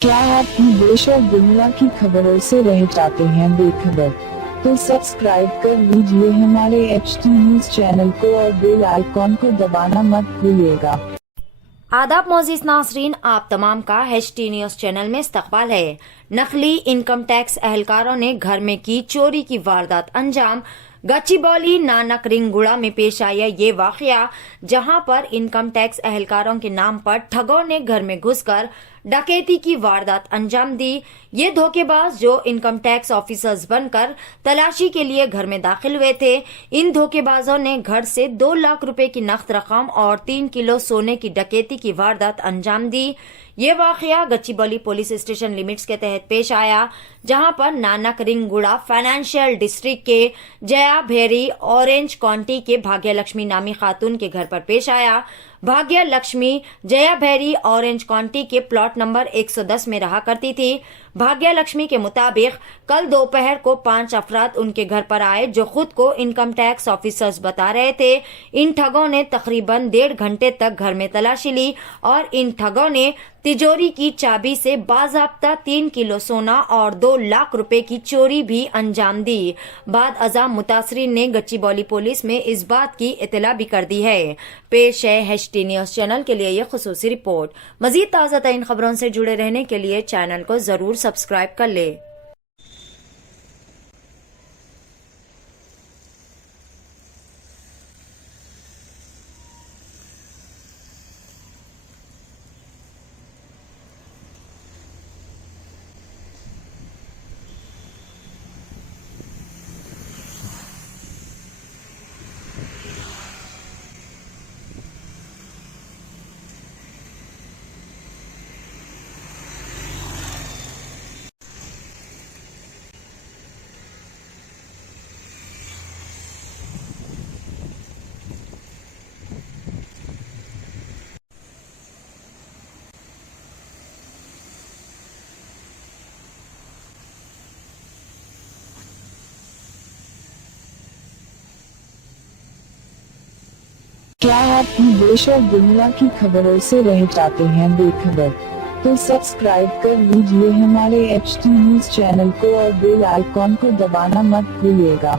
क्या आप देश और दुनिया की खबरों से रह जाते हैं बेखबर? तो सब्सक्राइब कर लीजिए हमारे HT न्यूज चैनल को और बेल आइकॉन को दबाना मत भूलिएगा। आदाब मोअज़्ज़िज़ नाज़रीन, आप तमाम का HT न्यूज चैनल में इस्तकबाल है। नकली इनकम टैक्स एहलकारों ने घर में की चोरी की वारदात अंजाम। गच्चीबौली नानक रिंगगुड़ा में पेश आया ये वाकया, जहां पर इनकम टैक्स एहलकारों के नाम पर ठगों ने घर में घुसकर डकैती की वारदात अंजाम दी। ये धोखेबाज जो इनकम टैक्स ऑफिसर्स बनकर तलाशी के लिए घर में दाखिल हुए थे, इन धोखेबाजों ने घर से 2 लाख रुपए की नकद रकम और 3 किलो सोने की डकैती की वारदात अंजाम दी। ये वाकया गच्चीबौली पुलिस स्टेशन लिमिट्स के तहत पेश आया, जहां पर नानक रिंगगुड़ा फाइनेंशियल डिस्ट्रिक्ट के जया भेरी ऑरेंज काउंटी के भाग्य लक्ष्मी नामी खातून के घर पर पेश आया। भाग्य लक्ष्मी जया भेरी ऑरेंज काउंटी के प्लॉट नंबर 110 में रहा करती थी। भाग्य लक्ष्मी के मुताबिक कल दोपहर को 5 अफराद उनके घर पर आए, जो खुद को इनकम टैक्स ऑफिसर्स बता रहे थे। इन ठगों ने तकरीबन 1.5 घंटे तक घर में तलाशी ली और इन ठगों ने तिजोरी की चाबी से बाज़ाब्ता 3 किलो सोना और 2 लाख रुपए की चोरी भी अंजाम दी। बाद अज़ा मुतासरीन ने गच्चीबौली पुलिस में इस बात की इत्तला भी कर दी है। पेश है HT न्यूज चैनल के लिए यह खुसूसी रिपोर्ट। मजीद ताज़ा तरीन खबरों से जुड़े रहने के लिए चैनल को जरूर सब्सक्राइब कर ले। क्या आप देश और दुनिया की खबरों से रह जाते हैं बेखबर? तो सब्सक्राइब कर लीजिए हमारे HT न्यूज चैनल को और बेल आइकॉन को दबाना मत भूलिएगा।